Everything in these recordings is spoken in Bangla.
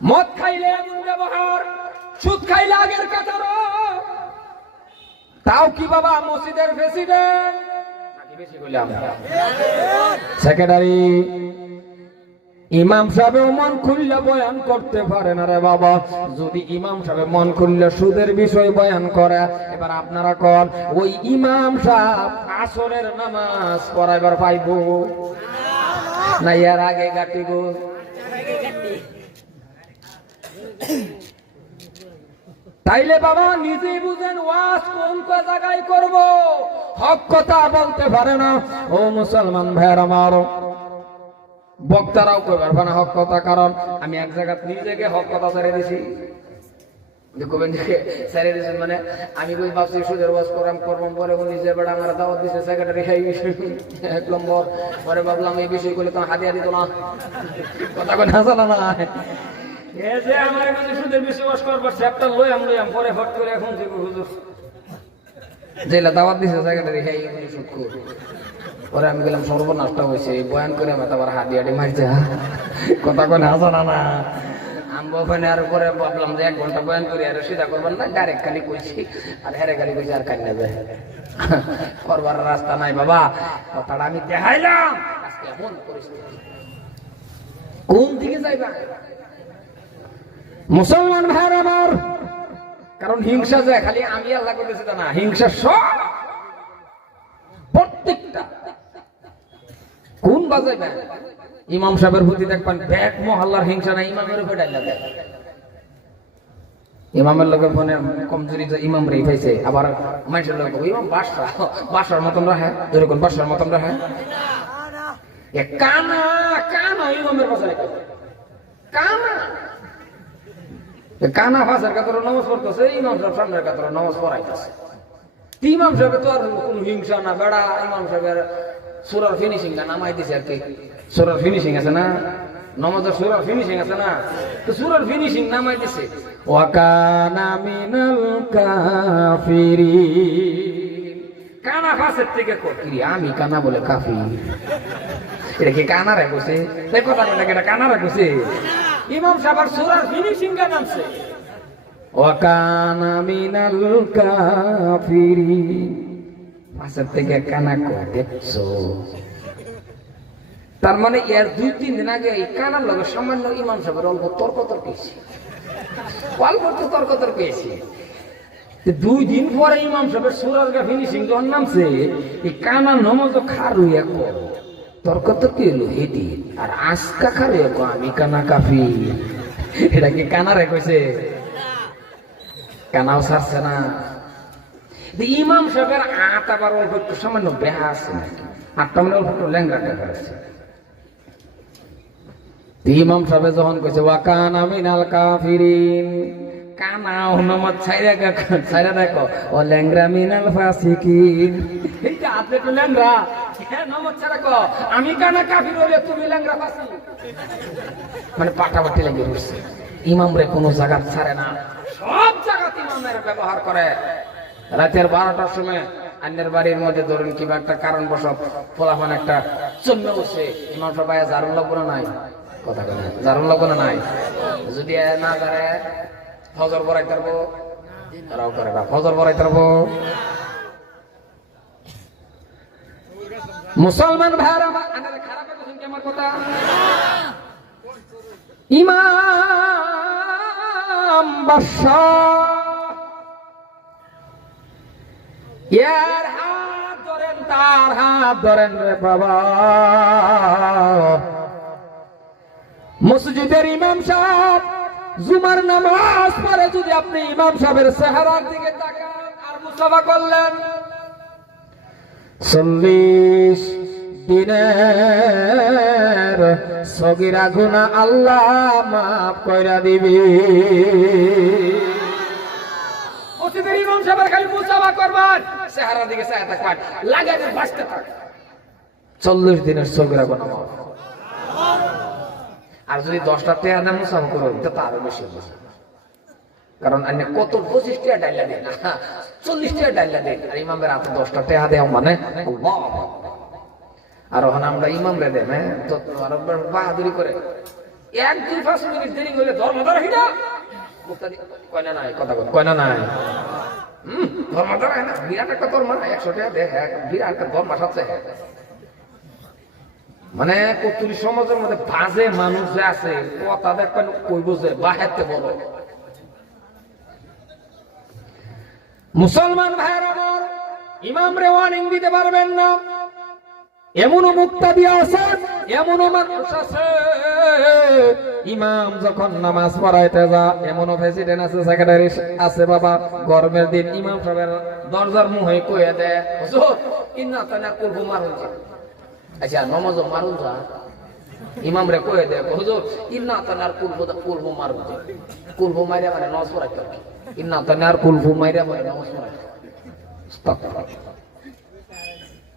মদ খাইলে এমন ব্যবহার, সুদ খাইলে আগের কাতার, তাও কি বাবা মসজিদের প্রেসিডেন্ট নাকি বেশি বললাম সেক্রেটারি ইমাম সাহেব মন খুললে বয়ান করতে পারে না রে বাবা। যদি ইমাম সাহেব মন খুললে সুদের বিষয় বয়ান করে, এবার আপনারা কন ওই ইমাম সাহেব আসরের নামাজ পড়াইবার পাইব না এর আগে গাটিব? তাইলে বাবা নিজেই বুঝেন ওয়াজ কোন জায়গায় করব, হক কথা বলতে পারে না। ও মুসলমান ভাইয়ের আমার, বক্তারাও কই পারবে না হক কথা, কারণ আমি এক জায়গা নিজেকে হক কথা ছেড়ে দিছি। ছেড়ে দিয়েছেন মানে আমি বুঝ ভাবছি সুদের ওয়াজ করবাম পরে নিজের বেড়া আমার দাওয়াত দিচ্ছে সেক্রেটারি এক নম্বর, পরে ভাবলাম এই বিষয় করলে তো হাতিয়া দিত না, কথা কই না জানা না যে আমার কাছে সুদের বিশ্বাস করবার চ্যাপ্টার লইয়াম পরে ফট করে এখন যে হুজুর যেটা দাওয়াত দিছে সেক্রেটারি সুদ কর। পরে আমি গেলাম সর্বনাশটা হয়েছে বয়ান করে আমার আবার হাতিয়াটি মারছে, কথা কই না জানা না। আমি ওখানে আর পরে ভাবলাম যে 1 ঘন্টা বয়ান করি আর সিধা করবেন না, ডাইরেক্ট খালি কইছি আর হেরে খালি কইছি আর কান নেবে করবার রাস্তা নাই বাবা। কথাটা আমি দেখাইলাম আজকে এমন পরিস্থিতি, কোন দিকে যাইবা মুসলমান ভাইয়ের আমার? কারণ হিংসা যে খালি আমি আল্লাহ করতেছি তা না, হিংসা সব প্রত্যেকটা কোন বাজাইবে। ইমাম সাহেবের প্রতি দেখবেন ব্যাগ মহল্লার হিংসা না, ইমামের উপর ডাইলা দেয়। ইমামের লোকের ফোনে কমজোরি যে ইমাম রে পাইছে, আবার মানুষের লোক ইমাম বাসার মতন রাখে, যেরকম বাসার মতন রাখে কানা কানা ইমামের পাশে কানা কানা ভাষার কাতরে নামাজ পড়তেছে, ইমাম সাহেব সামনের কাতরে নামাজ পড়াইতেছে। ইমাম সাহেবের তো আর কোন হিংসা না, বেড়া ইমাম সাহেবের সূরার ফিনিশিং না নামাই দিছে আর কি। সূরার ফিনিশিং আছে না, নামাজের সূরার ফিনিশিং আছে না, তো সূরার ফিনিশিং নামাই দিছে। ওয়া কানা মিনাল কাফিরিন, কানা ফাসের থেকে কি আমি কানা বলে কাফির? এটা কি কানা রে কইছে? এই কথা বলে এটা কানা রে কইছে? ইমাম সাহেবের সূরার ফিনিশিং এর নামছে ওয়া কানা মিনাল কাফিরিন, ফাসের থেকে কানা কো দেখছো। তার মানে এর 2-3 দিন আগে এই কানার লগে সামান্য ইমাম সাহেবের অল্প তর্ক হয়েছে, অল্প তর্ক হয়েছে। 2 দিন পরে ইমাম সাহেবের সূরার ফিনিশিং যখন নামছে, এই কানা নমাজ খারুইয়া কো তর্ক কি হলো হেডি, আর আজকা খারুইয়া কো আমি কানা কাফির। এটা কি কানারে কইছে? কানাও ছাড়ছে না। ইমাম সাহেবের আট আবার অল্প একটু সামান্য বেহা আছে নাকি, আটটা মানে অল্প একটু ল্যাংরা টাকা আছে। ইমাম সাহেব যখন কইছে ওয়া কানা মিনাল কাফিরিন, কানা নমাজ ছাইরা দেখো ও ল্যাংরা মিনাল ফাসিকিন। এই যে আপনি তো ল্যাংরা, হ্যাঁ নমাজ ছাড়া কো আমি কানা কাফির হইলে তুমি ল্যাংরা ফাসিক, মানে পাটাপাটি লেগে রইছে। ইমাম রে কোনো জায়গা ছাড়ে না, সব জায়গাতে ইমামের ব্যবহার করে। রাতের 12টার সময় অন্যের বাড়ির মধ্যে ধরুন কিবা একটা কারণ বসত ফলাফল একটা জন্মে উঠছে, ইমাম সবাই জারুল লাগবো না নাই, কথা বলে জারুল লাগবো না নাই, যদি না জানে ফজর পড়াইতে পারবো, তারাও করে না ফজর পড়াইতে পারবো। মুসলমান ভাইরা খারাপ শুনছি আমার কথা। ইমাম বাদশাহ এর হাত ধরেন, তার হাত ধরেন রে বাবা। মসজিদের ইমাম সাহেব জুমার নামাজ পড়ে যদি আপনি ইমাম সাহেবের চেহারার দিকে তাকান আর মুসাফা করলেন, 40 দিনের সগীরা গুনাহ আল্লাহ মাফ কইরা দিবে। মসজিদের ইমাম সাহেবের খালি মুসাফা করবেন, চেহারার দিকে চেহারা থাকবেন, লাগাতে বাঁচতে থাকবেন, 40 দিনের সগীরা গুনাহ মাফ। আর যদি 10টা টাকা দাম মুসাফা করবেন তো আরো বেশি হবে, কারণ আপনি কত 25 টাকা ডাইলা দেন, 40 টাকা ডাইলা দেন, আর ইমামের হাতে 10টা টাকা দেওয়া মানে আর ওখানে আমরা ইমাম রে দেন, হ্যাঁ তো আরো বাহাদুরি করে 1-2-5 মিনিট দেরি হলে ধর্মদার হিনা মুক্তাদি কয় না নাই কথা কয় না নাই ধর্মদার হয় না বিরাট একটা ধর্ম না 100 টাকা দেয় বিরাট একটা ধর্ম আছে মানে কতুরি সমাজের মধ্যে বাজে মানুষ যে আছে কথা দেখবেন কই বুঝে বাহেতে বলো মুসলমান ভাইয়ের আমার ইমাম রে ওয়ার্নিং দিতে পারবেন না এমনও মুক্তাদি আছে এমনও মানুষ আছে ইমাম যখন নামাজ পড়াইতে যা এমনও প্রেসিডেন্ট আছে সেক্রেটারি আছে বাবা গরমের দিন ইমাম সাহেবের দরজার মুখে কইয়া দেয় হুজুর ইন্না তানা কুলবু মারুন আচ্ছা নমাজ মারুন যা ইমাম রে কইয়া দেয় হুজুর ইন্না তানার কুলবু মারুন কুলবু মাইরা মানে নামাজ পড়াইতে ইন্না তানার কুলবু মাইরা মানে নামাজ পড়াইতে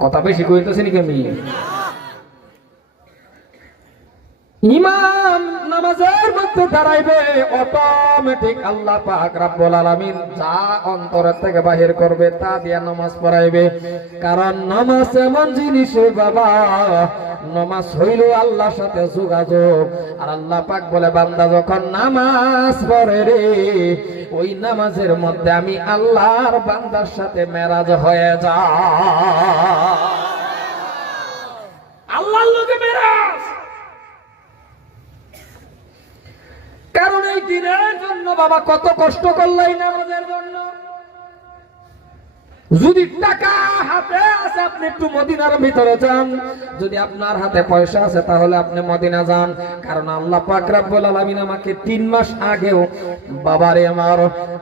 কথা বেশি কইতেছেন কি আমি ইমাম নামাজের মধ্যে দাঁড়াইবে অটোমেটিক আল্লাহ পাক রব্বুল আলামিন যা অন্তরের থেকে বাহির করবে তা দিয়ে নামাজ পড়াইবে কারণ নামাজ এমন জিনিস বাবা নামাজ হইল আল্লাহর সাথে যোগাযোগ আর আল্লাহ পাক বলে বান্দা যখন নামাজ পড়ে রে ওই নামাজের মধ্যে আমি আল্লাহর বান্দার সাথে মেরাজ হয়ে যায় আল্লাহর লগে মেরাজ কারণ এই দিনের জন্য বাবা কত কষ্ট করলাই নামাজের জন্য যদি টাকা হাতে আছে আপনি একটু মদিনার ভিতরে যান যদি আপনার হাতে পয়সা আছে তাহলে আপনি মদিনা যান কারণ আল্লাহ পাক রব্বুল আলামিন আমাকে 3 মাস আগেও বাবারে আমার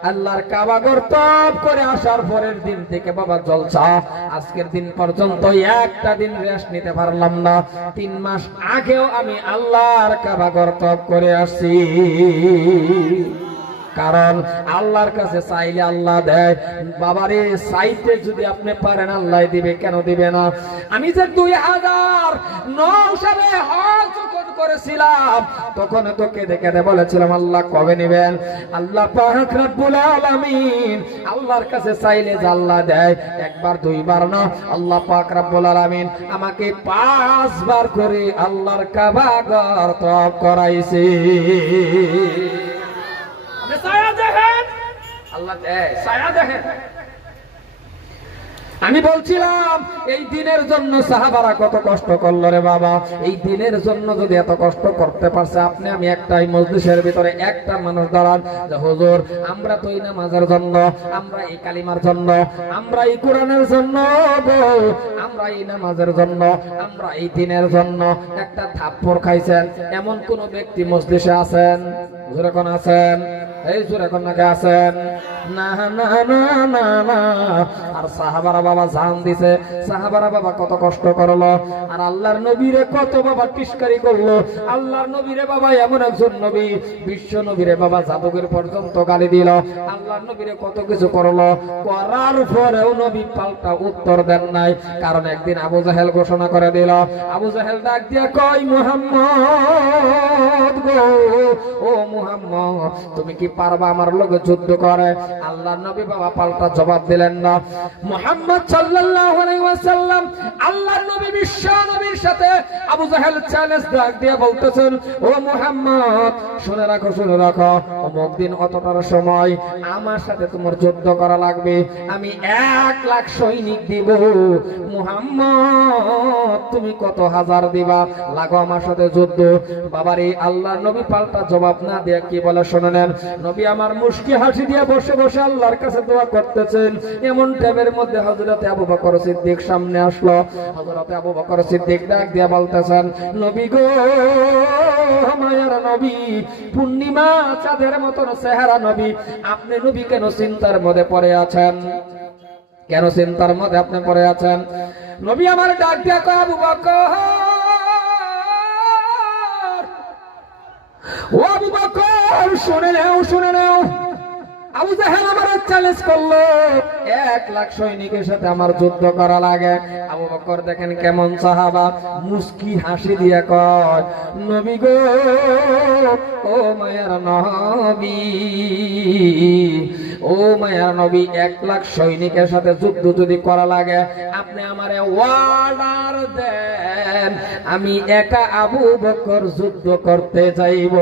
আল্লাহর কাবা ঘর তওয়াফ করে আসার পরের দিন থেকে বাবা জলসা আজকের দিন পর্যন্ত একটা দিন রেস্ট নিতে পারলাম না 3 মাস আগেও আমি আল্লাহর কাবা ঘর তওয়াফ করে আসছি কারণ আল্লাহর কাছে চাইলে আল্লাহ দেয় বাবারে চাইতে যদি আপনি পারেন আল্লাহ দিবে কেন দিবে না আমি যে 2009 সালে হজ করেছিলাম তখন তো কেঁদে কেঁদে বলেছিলাম আল্লাহ কবে নেবেন আল্লাহ পাক রব্বুল আলামিন আল্লাহর কাছে চাইলে যে আল্লাহ দেয় একবার দুইবার না আল্লাহ পাক রব্বুল আলামিন আমাকে 5 বার করে আল্লাহর কাবা ঘর তওয়াফ করাইছে আমি বলছিলাম এই দিনের জন্য সাহাবারা কত কষ্ট করলো রে বাবা এই দিনের জন্য যদি এত কষ্ট করতে পারছে আপনি আমি একটাই মজলিসের ভিতরে একটা মানুষ দাঁড়ান যে হুজুর আমরা তো এই নামাজের জন্য আমরা এই কালিমার জন্য আমরা এই কোরআনের জন্য আমরা এই নামাজের জন্য আমরা এই দিনের জন্য একটা থাপ্পড় খাইছেন এমন কোন ব্যক্তি মজলিসে আছেন হুজুর কোন আছেন এই হুজুর এখন নাকি আছেন না না না না না আর সাহাবারা বাবা জান দিছে সাহাবারা বাবা কত কষ্ট করলো আর আল্লাহর নবীরে কত বাবা টিস্কারি করলো আল্লাহর নবীরে বাবা এমন একজন নবী বিশ্ব নবীরে বাবা জাদুঘর পর্যন্ত গালি দিল আল্লাহর নবীরে কত কিছু করলো করার পরেও নবী পাল্টা উত্তর দেন নাই কারণ একদিন আবু জাহেল ঘোষণা করে দিল আবু জাহেল ডাক দিয়া কয় মুহাম্মদ গো ও মুহাম্মদ তুমি কি পারবা আমার লগে যুদ্ধ করে আল্লাহর নবী বাবা পাল্টা জবাব দিলেন না মুহাম্মদ সাল্লাল্লাহু আলাইহি ওয়াসাল্লাম আল্লাহর নবী বিশ্ব নবীর সাথে আবু জাহেল চ্যালেঞ্জ ডাক দিয়ে বলতেছেন ও মুহাম্মদ শুনে রাখো অমুক দিন অতটার সময় আমার সাথে তোমার যুদ্ধ করা লাগবে আমি 1 লাখ সৈনিক দিব মুহাম্মদ তুমি কত হাজার দিবা লাগো আমার সাথে যুদ্ধ বাবারে আল্লাহর নবী পাল্টা জবাব না দিয়ে কি বলে শুনে নেন নবী আমার মুস্কি হাসি দিয়ে বসে বসে আল্লাহর কাছে দোয়া করতেছেন এমন টাইমের মধ্যে হযরতে আবু বকর সিদ্দিক সামনে আসলো হযরতে আবু বকর সিদ্দিক ডাক দিয়ে বলতেছেন নবী গো মায়ার নবী পূর্ণিমা চাঁদের মতো চেহারা নবী আপনি নবী কেন চিন্তার মধ্যে পড়ে আছেন কেন চিন্তার মধ্যে আপনি পড়ে আছেন নবী আমার ডাক দিয়ে কয় আবু বকর ও আবু বকর শুনে নাও আবু জাহেল আমার চ্যালেঞ্জ করলো 1 লাখ সৈনিকের সাথে আমার যুদ্ধ করা লাগে আবু বকর দেখেন কেমন সাহাবা মুস্কি হাসি দিয়ে কয় নবী গো ও মায়ার নবী ও মায়ার নবী 1,00,000 সৈনিকের সাথে যুদ্ধ যদি করা লাগে আপনি আমারে অর্ডার দেন, আমি একা আবু বকর যুদ্ধ করতে যাইব।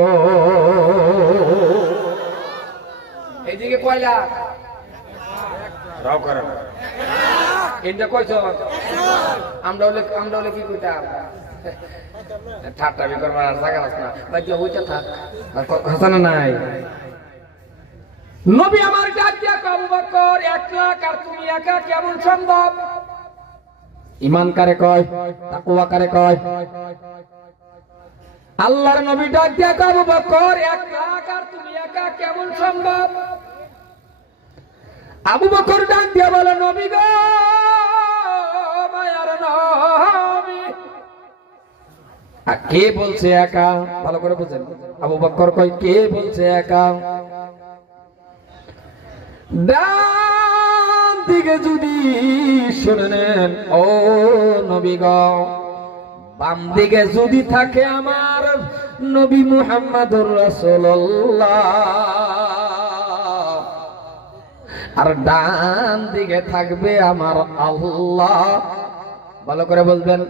এইদিকে কয় লাখ রাও করে না এটা কইছ আমরা হলে কি কইতাম ঠাট্টা বিকর মারার জায়গা রাখ না বাকি হইতে থাক হাসানা নাই। নবী আমার ডাক দিয়া আবু বকর 1,00,000 আর তুমি একা কেমন সম্ভব? ঈমান কারে কয়, তাকওয়া কারে কয়? আল্লাহর নবী ডাক দিয়া আবু বকর 1,00,000 আর তুমি একা কেমন সম্ভব? আবু বকর ডাক দিয়া বলে নবী গো মায়ার নবী। কে বলছে একা? ভালো করে বুঝেন। আবু বকর কয় কে বলছে একা? ডান দিকে যদি শুনে নেন ও নবী গো, বাম দিকে যদি থাকে আমার নবী মুহাম্মদুর রাসূলুল্লাহ, আর ডান দিকে থাকবে আমার আল্লাহ। ভালো করে বলবেন,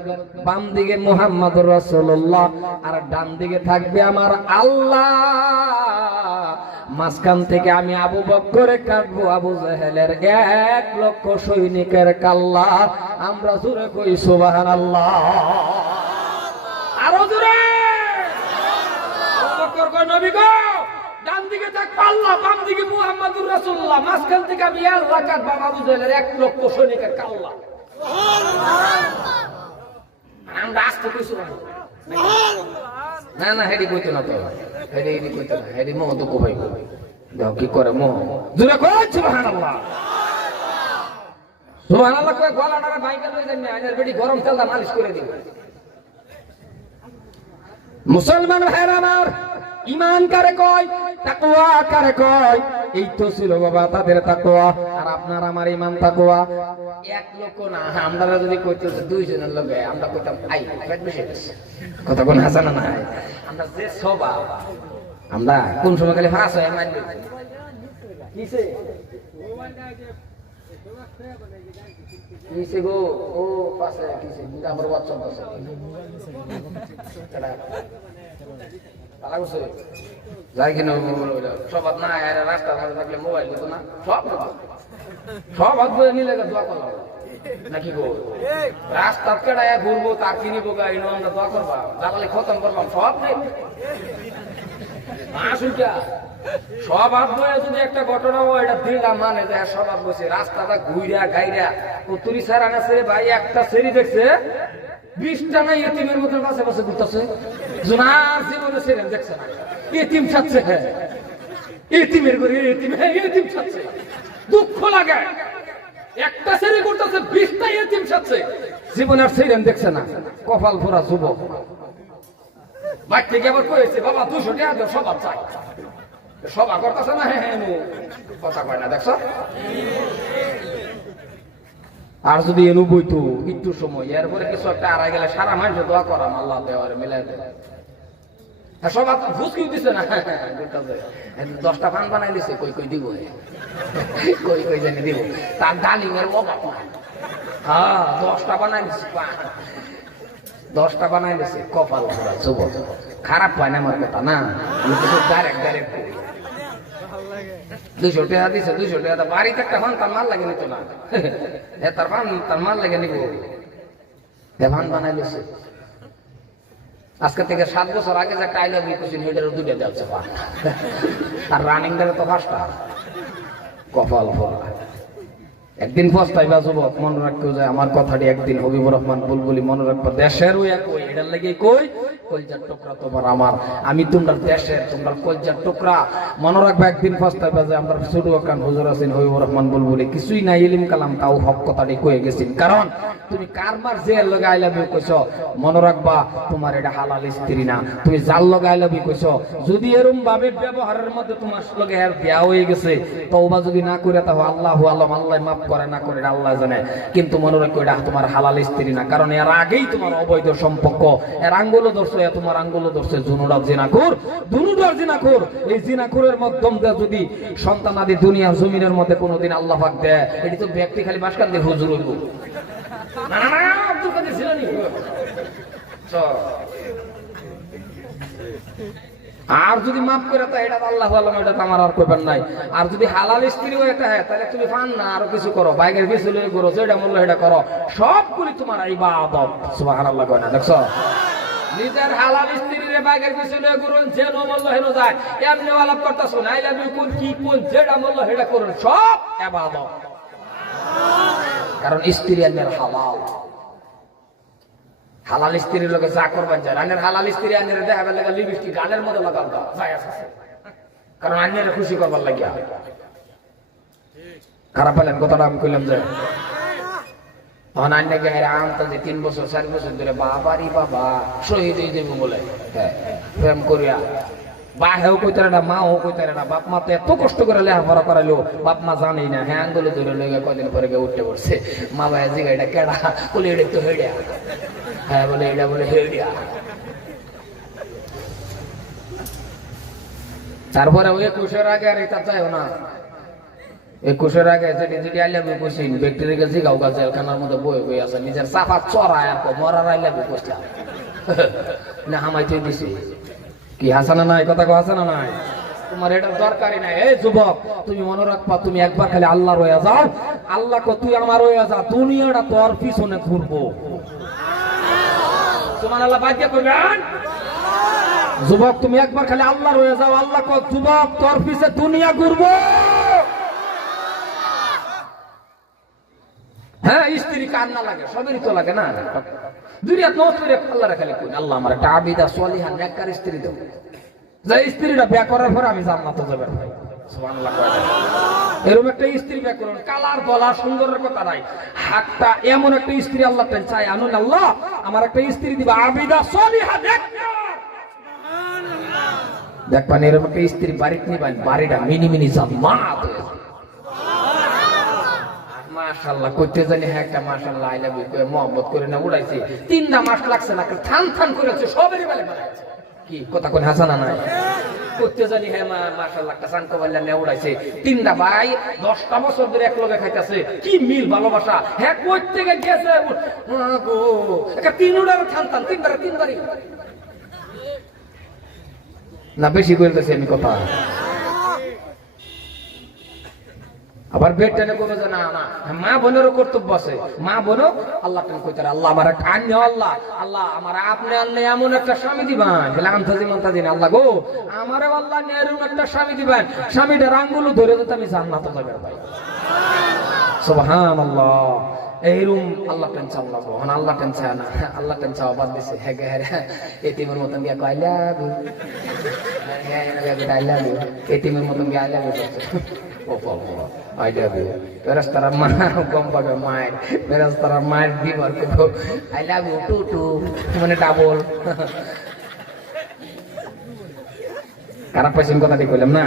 বাম দিকে মুহাম্মদুর রাসূলুল্লাহ আর ডান দিকে থাকবে আমার আল্লাহ। মাঝখান থেকে আমি আবু বকরে কাটবো আবু জাহেলের 1,00,000 সৈনিকের কাল্লা। আমরা জোরে কই সুবহানাল্লাহ, আরো জোরে। আবু বকর কয় নবী গো ডান দিকে থাকবে আল্লাহ, বাম দিকে মুহাম্মদুর রাসূলুল্লাহ, মাঝখান থেকে আমি আল্লাহ কাটবো আবু জাহেলের 1,00,000 সৈনিকের কাল্লা। আমরা আসতে কইছো না না হেডি কইতো না তো, হেডি কইতো না, হেডি মোহ তো কই দাও কি করে মোহ জোরে কই সুবহানাল্লাহ। সুবহানাল্লাহ কই গলাটারে বাইকা লই যান না, এর বেডি গরম তেল দা মালিশ করে দিই। মুসলমান ভাইরা আমার, ঈমান কারে কয়, তাকওয়া কারে কয়? এই তো ছিল বাবা তাদের তাকওয়া। আর আপনার আমার ঈমান তাকওয়া 1,00,000 না, আমরা যদি কইতেছে 2 জনের লগে আমরা কইতাম আই পেট বেশি কথা কোন হাসানা নাই। আমরা যে সবা আমরা কোন সময় খালি ফাঁস হয় মাইন্ড কিসে কিসে গো ও পাশে কিসে আমার বাচ্চা পাশে এটা পালা গছে যাই কিনা সবাত না রাস্তার মাঝে থাকলে মোবাইল দিত না, সব হাত বয়ে নিলে দোয়া করলাম নাকি গো, রাস্তা কেডায় ঘুরবো তার কিনিবো গাড়ি আমরা দোয়া করবা জ্বালালে খতম করলাম সব নেই আসুকা সব হাত বয়ে যদি একটা ঘটনা হয় এটা দিলাম মানে যে সব হাত বসে রাস্তাটা ঘুইরা গাইরা কতুরি স্যার আনাছে ভাই একটা সেরি দেখছে 20টা না এতিমের মতন পাশে পাশে ঘুরতেছে, জোনার জীবনে সেরেন দেখছে না, এতিম ছাড়ছে, হ্যাঁ এতিমের করে এতিম, হ্যাঁ এতিম ছাড়ছে, দুঃখ লাগে একটা সেরি করতেছে 20টা এতিম ছাড়ছে, জীবনে আর সেরেন দেখছে না, কপাল ভরা যুবক। বাড়ি থেকে আবার কয়েছে বাবা 200 টাকা দেও সবার চাই, সবা করতেছে না, হ্যাঁ কথা কয় না দেখছ। আর যদি এনু বইতো একটু সময় এরপরে কিছু একটা আড়াই গেলে সারা মানুষ দোয়া করাম আল্লাহ দেওয়ার মিলাই দেয়, সব ঘুষ কিউ দিছে না 10টা পান বানাই দিছে, কই কই দিব কই কই জানি দিব, তার ডালিমের অভাব নাই, হ্যাঁ 10টা বানাই দিছে, 10টা বানাই দিছে, কপাল ভরা যুবক। খারাপ পায় না আমার কথা না, আমি কিছু ডাইরেক্ট 200 টাকা দিছে, 200 টাকা বাড়িতে একটা ফান তার মাল লাগে নিত না, তার ফান তার মাল লাগে নিব, ফান বানাই দিছে। আজকে থেকে 7 বছর আগে যে একটা আইলা বিকুছিন হেডারও 2টা যাচ্ছে পা, আর রানিং দারে তো 5টা, কপাল ভরা। একদিন পস্তাইবা যুবক, মনে রাখতে যায় আমার কথাটি একদিন হবিবুর রহমান বুলবুলি মনে রাখবো, দেশের ওই এক ওই এটার লেগে কই কলজার টুকরা তোমার আমার, আমি তোমরা দেশের তোমরা কলজার টুকরা, মনে রাখবো একদিন পস্তাইবা যে আমরা ছোট কান হুজুর আছেন হবিবুর রহমান বুলবুলি কিছুই নাই ইলিম কালাম তাও হক কথাটি কয়ে গেছেন, কারণ তুমি কারবার যে লগে আই লাভ ইউ কইছ মনে রাখবা তোমার এটা হালাল স্ত্রী না, তুমি যার লগে আই লাভ ইউ কইছ যদি এরকম ভাবে ব্যবহারের মধ্যে তোমার লগে আর দেয়া হয়ে গেছে তওবা যদি না করে তাহলে আল্লাহু আলম আল্লাহ মাফ করে না করে আল্লাহ জানে, কিন্তু মনে রাখো এটা তোমার হালাল স্ত্রী না, কারণ এর আগেই তোমার অবৈধ সম্পর্ক, এর আঙ্গুলও ধরছো তোমার আঙ্গুল ধরছে জুনুরা জিনাকুর, দুনুরা জিনাকুর। এই জিনাকুরের মাধ্যমে যদি সন্তান আদি দুনিয়ার জমিনের মধ্যে কোনোদিন আল্লাহ পাক দেয়, এটি তো ব্যক্তি খালি বাসকান দিয়ে হুজুর হইব না। না না আব্দুল কাদের জিলানী। আর যদি মাফ করে তা এটা আল্লাহ আল্লাহ, এটা আমার আর কইবার নাই। আর যদি হালাল স্ত্রীও এটা হয় তাহলে তুমি ফান না আরো কিছু করো, বাইকের পিছনে করো, যেটা মূল্য এটা করো, সবগুলি তোমার ইবাদত। সুবহানাল্লাহ কয় না? দেখছো, নিজের হালাল স্ত্রীরে বাইকের পিছনে করুন, যে মূল্য হেন যায় এমনি আলাপ করতেছ না, আই লাভ ইউ কোন কি কোন যেটা মূল্য সেটা করুন, সব ইবাদত। কারণ স্ত্রী আনের হালাল, হালাল স্ত্রীর লোকে যা করবেন যায়। আনের হালাল স্ত্রী আনের দেখাবার লাগে লিপস্টিক গানের মধ্যে লাগাল যায় আছে, কারণ আনের খুশি করবার লাগিয়া। খারাপ পেলেন কথাটা আমি কইলাম যে তখন আন্যকে আনতে যে 3 বছর 4 বছর ধরে বাবারই বাবা শহীদ হয়ে যাবো বলে প্রেম করিয়া, বা হেও কইতারে না, মাও কইতারে না, বাপ মা তো এত কষ্ট করে লেখাপড়া করাইলো, বাপ মা জানেই না। হ্যাঁ আঙ্গুলে ধরে লইয়া কদিন পরে উঠতে পড়ছে, মা ভাই জিগা এটা কেডা বলে, এটা তো হেডিয়া। হ্যাঁ বলে এটা বলে হেডিয়া। তারপরে ওই 21 আগে আর এটা চাইও না। 21 আগে যেটি যেটি আইলাবি কইছিন ব্যক্তিকে জিগাও গা জেলখানার মধ্যে বই বই আছে, নিজের চাপা চড়ায় আর মরার আইলাবি কইছিলাম না হামাইতে দিছি। কি হাসানা নাই? কথা কো হাসানা নাই? তোমার এটা দরকারই নাই। এই যুবক, তুমি মনে রাখবা, তুমি একবার খালি আল্লাহর হয়ে যাও, আল্লাহ কো তুই আমার হয়ে যা, দুনিয়াটা তোর পিছনে ঘুরবো। সুবহানাল্লাহ বাদ দিয়া কইবেন। যুবক তুমি একবার খালি আল্লাহর হয়ে যাও, আল্লাহ কো যুবক তোর পিছে দুনিয়া ঘুরবো। হ্যাঁ স্ত্রী কান্না লাগে, সবেরই তো লাগে না। দুনিয়াত নতুন আল্লাহর খালি কই, আল্লাহ আমার একটা আবিদা সলিহা নেককার স্ত্রী দাও, যে স্ত্রীটা বিয়ে করার পর আমি জান্নাতে যাব। সুবহানাল্লাহ। এরকম একটা স্ত্রী বিয়ে করুন, কালার গলা সুন্দরের কথা নাই, হাতটা এমন একটা স্ত্রী আল্লাহ চাই। আনুন আল্লাহ আমার একটা স্ত্রী দিবা আবিদা সলিহা নেককার। দেখবেন এরকম একটা স্ত্রী বাড়িতে নিবেন, বাড়িটা মিনি মিনি জান্নাত। মাশাআল্লাহ কইতে জানি হ্যাঁ একটা মাশাআল্লাহ আই লাভ ইউ কই মোহাম্মদ করে না উড়াইছে, 3টা মাস লাগছে না, থান থান করেছে, সবেরই বেলে বানাইছে। কি কথা কোন হাসানা নাই? কইতে জানি হ্যাঁ মাশাআল্লাহ একটা সান কবাইলা না উড়াইছে, 3টা ভাই 10টা বছর ধরে এক লগে খাইতেছে, কি মিল ভালোবাসা। হ্যাঁ কই থেকে গেছে গো একটা 3 উড়ার থান থান 3বারই না, বেশি কইতেছি আমি কথা। আবার বেড টেনে করবে যে না না, মা বোনেরও কর্তব্য আছে। মা বোনও আল্লাহ টেনে কইতে আল্লাহ আমার একটা আন্য, আল্লাহ আল্লাহ আমার আপনি আনলে এমন একটা স্বামী দিবেন, বলে আন্তাজি মান্তাজি না, আল্লাহ গো আমারও আল্লাহ এরকম একটা স্বামী দিবেন, স্বামীটার আঙ্গুলো ধরে যেতে আমি জান্নাতে যাবে ভাই। সুবহানাল্লাহ। এইরকম আল্লাহ টেন চাল্লাহ, আল্লাহ টেন চায় না, আল্লাহ টেন চাওয়া বাদ দিছে। হ্যাঁ হ্যাঁ এটিমের মতন গিয়ে I love you, I love you, এটিমের মতন গিয়ে I love you I love you. ফেরেশতারা মা কম পাবে মায়ের, ফেরেশতারা মায়ের বিবার করবো I love you too too, মানে ডাবল। খারাপ পাইছেন কথাটি কইলাম না?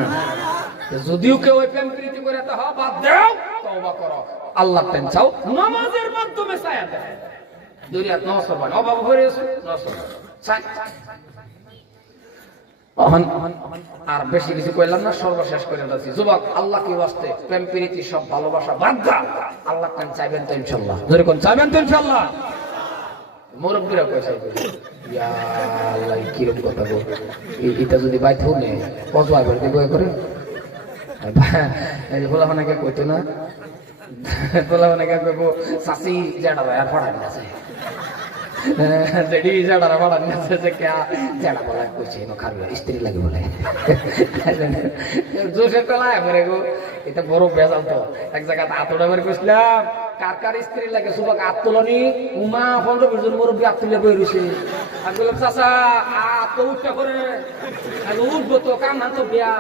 যদিও কেউ ওই প্রেম প্রীতি করে তা বাদ দাও, তওবা করো, আল্লাহ প্রেম চাও, নামাজের মাধ্যমে চায়া দেয়। দুনিয়াত নামাজ পড়বা না, অভাব হয়ে গেছে নামাজ পড়বা চাই। আর বেশি কিছু কইলাম না, সর্বশেষ করে যাচ্ছি। যুবক আল্লাহ কি ওয়াস্তে প্রেম প্রীতি সব ভালোবাসা বাদ দাও, আল্লাহ প্রেম চাইবেন তো ইনশাআল্লাহ। জোরে কোন চাইবেন তো ইনশাআল্লাহ? মুরব্বীরা কইছে ইয়া আল্লাহ কিরকম কথা গো, এটা যদি বাইত শুনে কত আইবার দিব করে এই বলা অনেকে কইতো না, বলা অনেকে কইবো সাসি জাডা আর পড়াই না আছে, যেডি জাডা পড়াই না আছে যে কে জাডা বলা কইছে নো খাবে স্ত্রী লাগি বলে জোশের তলায় মরে গো। এটা বড় বেজাল তো। এক জায়গাতে আতড়া বের কইছিলাম, কার কার স্ত্রী লাগে সুবক আত্তলনি উমা 15 জন মুরব্বি আত্তলে বই রইছে। আর বললাম চাচা আত উঠতে করে আর উঠবো তো কাম না তো বিয়া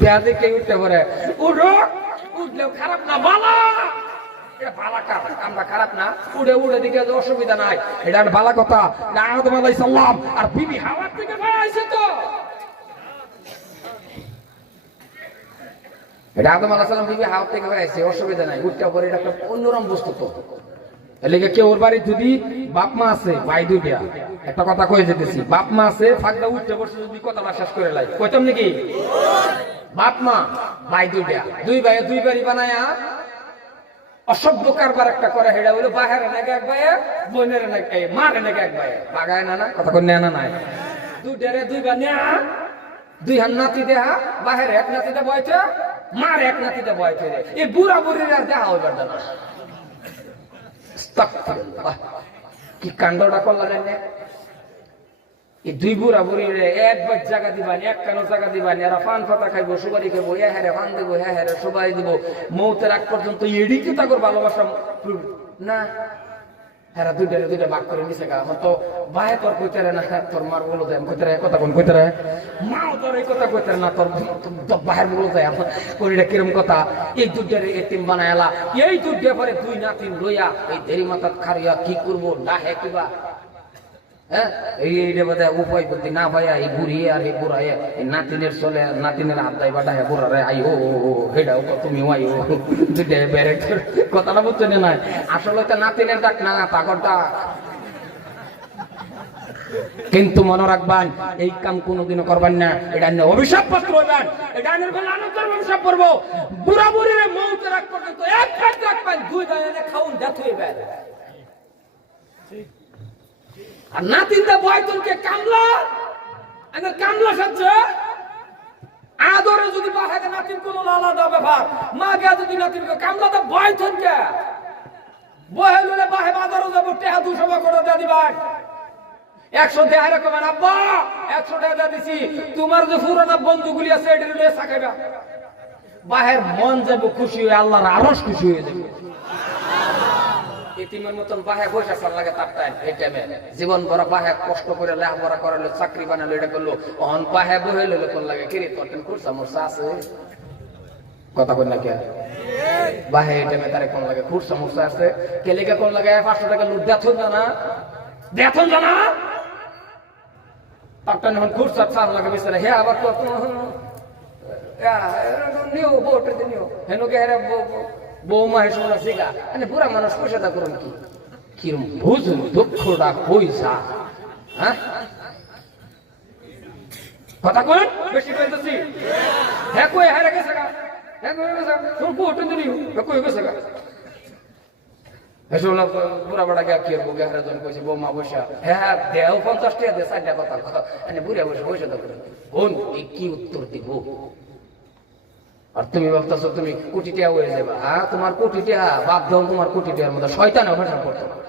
বিয়া দেখে উঠতে পারে, উঠো উঠলেও খারাপ না বালা, এটা বালা কাজ, আমরা খারাপ না, উড়ে উড়ে দিকে অসুবিধা নাই, এটা বালা কথা। আদম আলাইহিস সালাম আর বিবি হাওয়ার থেকে পাইছে তো, এটা আদম আলাইহিস সালাম বিবি হাওয়া থেকে পাইছে, অসুবিধা নাই, উঠতে পারে, এটা একটা অন্যরকম বস্তু তো। এলাকা কেউ ওর বাড়ি যদি বাপ মা আছে ভাই দুইটা, একটা কথা কয়ে যেতেছি, বাপ মা আছে ফাঁকটা উঠতে বসে যদি কথাটা শেষ করে লাই কইতাম নাকি, বাপ মা ভাই দুইটা, দুই ভাই দুই বাড়ি বানায়া অসভ্য কারবার একটা করে, হেডা হইলো বাহের নাকি এক ভাইয়ে, বোনের নাকি মারে নাকি এক ভাইয়ে, বাগায় না না কথা কই না নাই, দুইটারে দুই ভাই নেয়া, দুই হান নাতি দেহা, বাহের এক নাতিতে বয়তে, মার এক নাতিতে বয়তে, এই বুড়া বুড়ির আর দেখা হইবার না। কি কাণ্ডটা করলেন, এই দুই বুড়া বুড়ির এক বাজ জায়গা দিবানি, এক কানো জায়গা দিবানি, এরা পান পাতা খাইবো, সুবারি খাইবো, এ হারে পান দেবো, হ্যাঁ হ্যাঁ সুবারি দিব, মৌতের আগ পর্যন্ত এডিকে তাকর ভালোবাসা না, হ্যাঁ দুইটারে দুইটা ভাগ করে নিছে গা, তো ভাই তোর কইতারে না, তোর মার বলো যায় কইতারে, কথা কোন কইতারে, মাও তোর এই কথা কইতারে না, তোর ভাইয়ের বলো যায় করিটা কিরম কথা, এই দুইটারে এতিম বানায়লা, এই দুইটা পরে দুই নাতিন লইয়া এই দেরি মাথাত খারিয়া কি করবো না হে কিবা, হ্যাঁ এইটা বোধ হয় উপায় বুদ্ধি না ভাইয়া, এই বুড়ি আর এই বুড়া এই নাতিনের চলে, নাতিনের আদায় বাটায় বুড়ারে আই ও হেডাও তুমি আই ও দুইটা বেড়ে কথাটা বুঝতে না, আসলে তো নাতিনের ডাক না পাগলটা। কিন্তু মনে রাখবেন এই কাম কোনোদিনও করবেন না, এটা অভিশাপ পত্র হইবেন, এটা অভিশাপ করবো, বুড়া বুড়ির মৌতের আগ পর্যন্ত এক কাজ রাখবেন, দুই ভাইয়া খাউন দেখ হইবেন, আর নাতিনটা বয়তনকে কামলা কামলা সাজছে আদরে যদি বাহাতে নাতিন কোন আলাদা ব্যাপার, মা গা যদি নাতিনকে কামলাতে বয়তনকে বহে ললে বাহে বাজারও যাবো, টেহা 200 করে দিয়ে দিবেন, 100 দেয়া রকমের আব্বা 100 টাকা দিছি, তোমার যে পুরানা বন্ধুগুলি আছে এটা লয়ে সাকাইবা, বাহের মন যাবো খুশি হয়ে, আল্লাহর আরশ খুশি হয়ে যাবে। ইতিমের মতন বাহে বসে আসার লাগে তার টাইম, এই টাইমে জীবন ভরা বাহে কষ্ট করে লেখাপড়া করালো, চাকরি বানালো, এটা করলো, অন বাহে বহে লইলে কোন লাগে কিরে তোর করছা মোরসা আছে, কথা কই না কে বাহে এই টাইমে তারে কোন লাগে খুরসা মোরসা আছে, কেলেকে কোন লাগে 500 টাকা লুট দেথন জানা, দেথন জানা তার টাইম এখন খুরসা চাল লাগে বিছারে, হে আবার তো নিও বোটে নিও হেনুকে হেরে বৌমা হেসুন শিখা, মানে পুরা মানুষ পয়সা দা করুন কি কিরম বুঝুন দুঃখটা পয়সা, হ্যাঁ কথা কোন বেশি কইতেছি, হ্যাঁ কই হারে গেছে গা, হ্যাঁ কই গেছে তোর বোটে দিও, হ্যাঁ কই গেছে গা, হেসুলা বুড়া বড়া গা কি বগে হারে জন কইছে বৌমা পয়সা, হ্যাঁ দেও 50 টাকা দে, 60 টাকা কথা, মানে বুড়া বসে পয়সা দা করুন, কোন এই কি উত্তর দিব, আর তুমি ভাবতেছো তুমি কোটি টাকা হয়ে যাবে, হ্যাঁ তোমার কোটি টাকা বাপ দাও, তোমার কোটি টাকার মধ্যে শয়তানে ভাষণ করতে পারে,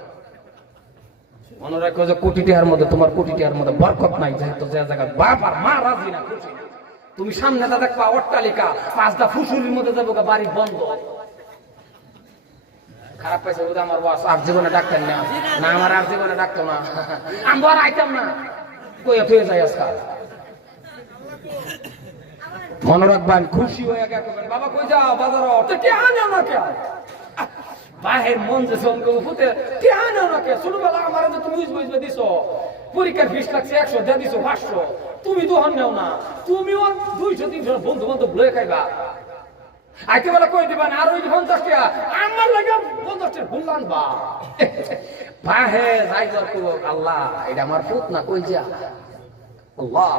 মনে রাখো যে কোটি টাকার মধ্যে তোমার কোটি টাকার মধ্যে বরকত নাই, যেহেতু যে জায়গা বাপ আর মা রাজি না, খুশি না, তুমি সামনে তা দেখবা অট্টালিকা 5টা ফুসুরির মধ্যে যাবো বাড়ি বন্ধ, খারাপ পাইছে বুঝে আমার বস আর জীবনে ডাক্তার না, না আমার আর জীবনে ডাক্তার না, আমি আর আইতাম না, কই হয়ে যায় আজকাল, মনে রাখবেন খুশি হয়ে গেছে, বাবা কই যাও বাজার, তো কে আনে না কে বাহের মন যে সঙ্গে ফুটে কে আনে না কে, ছোটবেলা আমার যে তুমি বুঝবে দিছো, পরীক্ষার ফিস লাগছে 100 দিয়ে দিছো 500, তুমি তো হন নাও না, তুমিও 200-300 বন্ধু বান্ধব লয়ে খাইবা, আইতে বেলা কই দিবা না, আর ওই 50 টাকা আমার লাগে 50 টাকা ভুল আনবা, বাহে যাই করব আল্লাহ এটা আমার পুত না কই যা আল্লাহ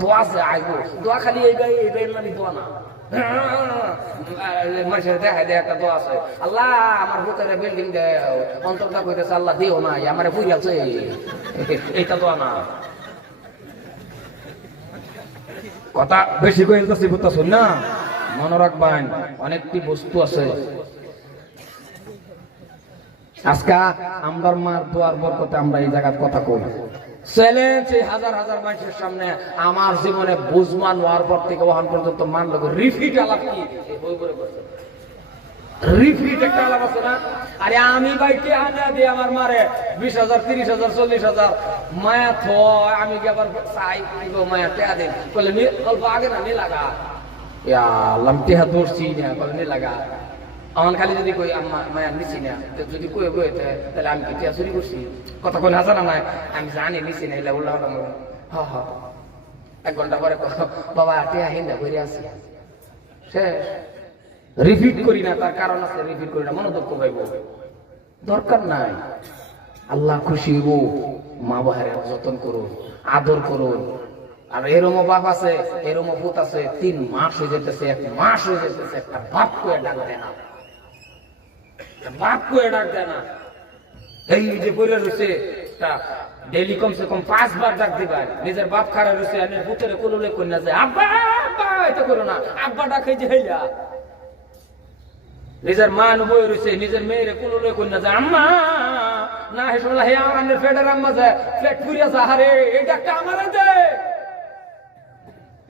দোয়া যে আইবো, দোয়া খালি এই মানে দোয়া না, মানুষের দেখা দেয় একটা দোয়া আছে, আল্লাহ আমার ভূতের বিল্ডিং দেও, অন্তরটা কইতেছে আল্লাহ দিও না আমার পুরি আছে, এইটা দোয়া না, কথা বেশি কইতেছি বুঝতেছ না, মনে রাখবেন অনেকটি বস্তু আছে, আজকে আমরার মার দোয়ার বরকতে আমরা এই জায়গার কথা কই, চ্যালেঞ্জ এই হাজার হাজার মানুষের সামনে, আমার জীবনে বুঝমান হওয়ার পর থেকে ওখান পর্যন্ত মানল রিফিট আলাপ কি রিফিট একটা আলাপ আছে না, আরে আমি বাইকে আনা দিয়ে আমার মারে 20,000 30,000 40,000 মায়া থ, আমি কি আবার চাই মায়া টেয়া দিন বলে অল্প আগে না নি লাগা, আল্লাহ টেহা ধরছি না বলে নি লাগা, আমার খালি যদি কই মায়া নিছি না, যদি কই বই তাহলে আমি কি টিয়া চুরি করছি, কথা কোন হাজার নাই আমি জানি নিছি না, এলে উল্লাহ হা হা 1 ঘন্টা পরে বাবা টিয়া হিন্দা করে আসি শেষ, রিপিট করি না, তার কারণ আছে রিপিট করি না, মনে দুঃখ পাইব, দরকার নাই। আল্লাহ খুশি হইব, মা বাহের যত্ন করুন, আদর করুন। আর এরমও বাপ আছে, এরমও ভূত আছে, 3 মাস হয়ে যেতেছে, 1 মাস হয়ে যেতেছে, একটা বাপ করে ডাক দেয় না, বাপ করে ডাক দেয় না। এই যে পড়ে রয়েছে ডেইলি কমসে কম 5 বার ডাক দিবা। নিজের বাপ খারাপ রয়েছে, ভূতের কোলে কন্যা যায়, আব্বা আব্বা, এটা করো না, আব্বা ডাকে যে হইয়া। নিজের মা বই রয়েছে, নিজের মেয়ের কোলে কন্যা যায়, আম্মা না, হেসলা হে আমার ফেডার আম্মা যায়, ফ্লেট ফুরিয়া যায়, আরে এই ডাকটা আমারে দে,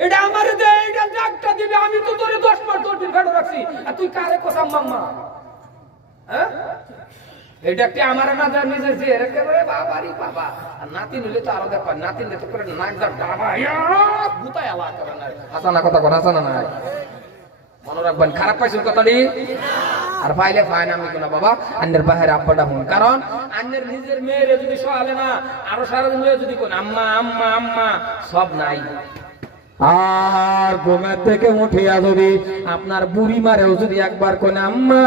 এটা আমারে দে, এটা ডাকটা দিবি, আমি তো তোরে 10 বার তোর দিন ফেডার রাখছি, আর তুই কারে কথা মাম্মা? হ্যাঁ, এই ডাকটা আমারে না যায়, নিজের যে একেবারে বাবারি বাবা। আর নাতি নিলে তো আরো দেখো, নাতি নিলে তো করে নাক দাঁত ডাবা ভূতায় আলা করে না। হাসানা কথা কোন হাসানা নাই, মনে রাখবেন। খারাপ পাইছেন কথাটি? আর পাইলে পায় আমি কোনা বাবা আন্নের বাহির আব্বাটা হন, কারণ আন্নের নিজের মেয়েরে যদি সহালে না, আরো সারাদিন যদি কোন আম্মা আম্মা আম্মা সব নাই। আর ঘুমের থেকে উঠিয়া যদি আপনার বুড়ি মারেও যদি একবার কোন আম্মা,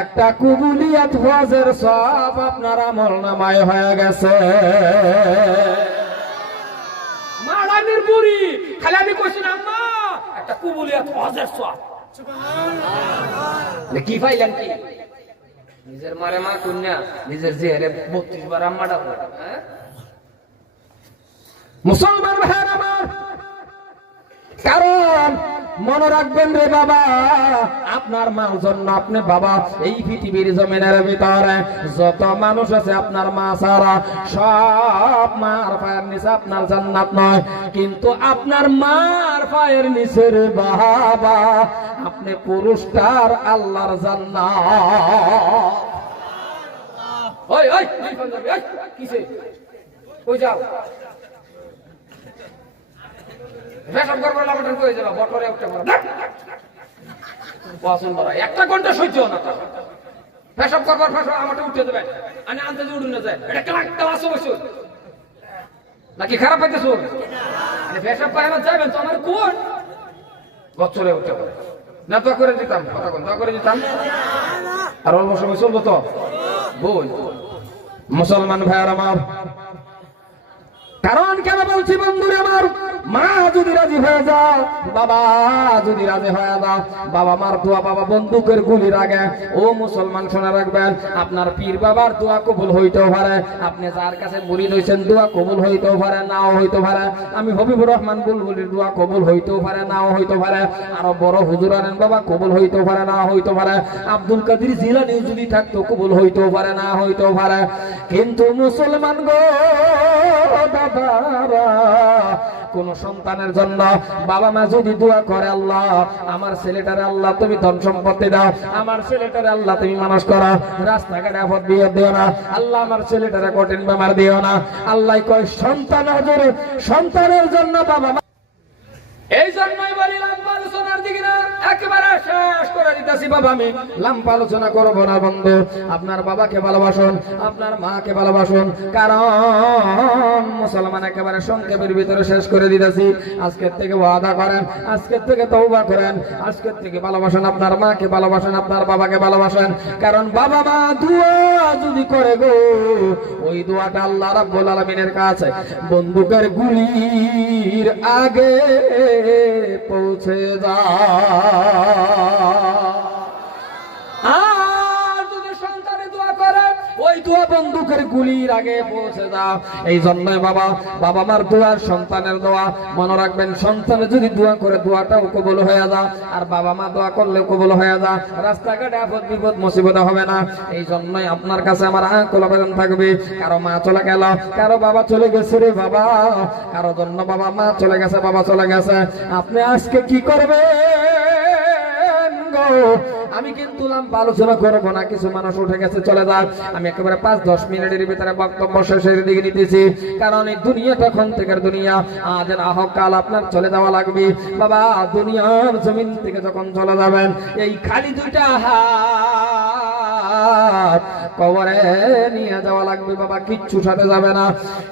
একটা কুবুলিয়াত হজের সব আপনার আমল নামায় হয়ে গেছে। মারানির বুড়ি খালি আমি কইছি আম্মা, একটা কুবুলিয়াত হজের সব। কি পাইলেন কি? নিজের মারে মা কন্যা, নিজের জেহেরে 32 বার আম্মা ডাকো। হ্যাঁ, মুসলমান ভাইয়ের আমার, কারণ মনে রাখবেন রে বাবা, আপনার মার জন্য আপনি বাবা এই পৃথিবীর জমিনের ভিতরে যত মানুষ আছে আপনার মা ছাড়া সব মার পায়ের নিচে আপনার জান্নাত নয়, কিন্তু আপনার মার পায়ের নিচে রে বাবা আপনি পুরস্কার আল্লাহর জান্নাত। ওই ওই কিসে কই যাও? পেশাব করবার লাগাটার কই যাবা? বটরে উঠতে পারো না, পছন্দ না, 1 ঘন্টা সহ্য না। পেশাব করবার ফাঁসা আমাকে উঠে দেবে, আমি আনতে যে উঠে না যায়, এটা একটা আসো বসো নাকি খারাপ পাইতেছো? পেশাব পায় না যাবেন তো আমার কোন বছরে উঠতে পারে না, তো করে দিতাম কথা কোন করে দিতাম। আর অল্প সময় চলবো তো বই। মুসলমান ভাইয়ার আমার, কারণ কেন বলছি বন্ধুরা আমার, মা যদি রাজি হয়ে যাও, বাবা যদি রাজি হয়ে যাও, বাবা মার দোয়া বাবা বন্দুকের গুলির আগে। ও মুসলমান শোনা রাখবেন, আপনার পীর বাবার দোয়া কবুল হইতেও পারে, আপনি যার কাছে মুরিদ হইছেন দোয়া কবুল হইতেও পারে, নাও হইতে পারে। আমি হবিবুর রহমান বুলবুলির দোয়া কবুল হইতেও পারে, নাও হইতে পারে। আরো বড় হুজুর আনেন বাবা কবুল হইতেও পারে, না হইতে পারে। আব্দুল কাদের জিলানী যদি থাকতো কবুল হইতেও পারে, না হইতেও পারে। কিন্তু মুসলমান গো দাদারা, কোন সন্তানের জন্য বাবা মা যদি দোয়া করে, আল্লাহ আমার ছেলেটারে আল্লাহ তুমি ধন সম্পত্তি দাও, আমার ছেলেটারে আল্লাহ তুমি মানুষ করো, রাস্তাঘাটে আপদ দিয়ে দিও না, আল্লাহ আমার ছেলেটারে কঠিন বেমার দিও না। আল্লাহ কয় সন্তানের জন্য বাবা মা। এই জন্যই বলি লম্বা আলোচনার দিকে না, একেবারে শেষ করে দিতেছি বাবা। আমি লম্বা আলোচনা করবো না বন্ধু। আপনার বাবাকে ভালোবাসুন, আপনার মাকে ভালোবাসুন, কারণ মুসলমান একেবারে সংক্ষেপের ভিতরে শেষ করে দিতেছি। আজকের থেকে ওয়াদা করেন, আজকের থেকে তওবা করেন, আজকের থেকে ভালোবাসেন, আপনার মাকে ভালোবাসেন, আপনার বাবাকে ভালোবাসেন। কারণ বাবা মা দোয়া যদি করে গো, ওই দোয়াটা আল্লাহ রাব্বুল আলামিনের কাছে বন্দুকের গুলির আগে পৌঁছে যা। আর যদি সন্তানে দোয়া করে, ওই দোয়া বন্দুকের গুলির আগে পৌঁছে যা। এই জন্যই বাবা মার দোয়ার সন্তানের দোয়া, মনে রাখবেন। সন্তানে যদি দোয়া করে দোয়াটাও কবুল হয়ে যা, আর বাবা মা দোয়া করলে কবুল হয়ে যা। রাস্তাঘাটে আপদ বিপদ মুসিবত হবে না। এই জন্যই আপনার কাছে আমার আকুল আবেদন থাকবে, কারো মা চলে গেল, কারো বাবা চলে গেছে রে বাবা, কারো জন্য বাবা মা চলে গেছে, বাবা চলে গেছে, আপনি আজকে কি করবেন গো? আমি কিন্তু লম্বা আলোচনা করবো না, কিছু মানুষ উঠে গেছে চলে যাক। আমি একেবারে 5-10 মিনিটের ভিতরে বক্তব্য শেষের দিকে নিতেছি, কারণ এই দুনিয়াটা ক্ষণিকের দুনিয়া, আজ না হোক কাল আপনার চলে যাওয়া লাগবে বাবা। দুনিয়ার জমিন থেকে যখন চলে যাবেন, এই খালি 2টা হাত কবরে নিয়ে যাওয়া লাগবে বাবা, কিচ্ছু সাথে যাবে না।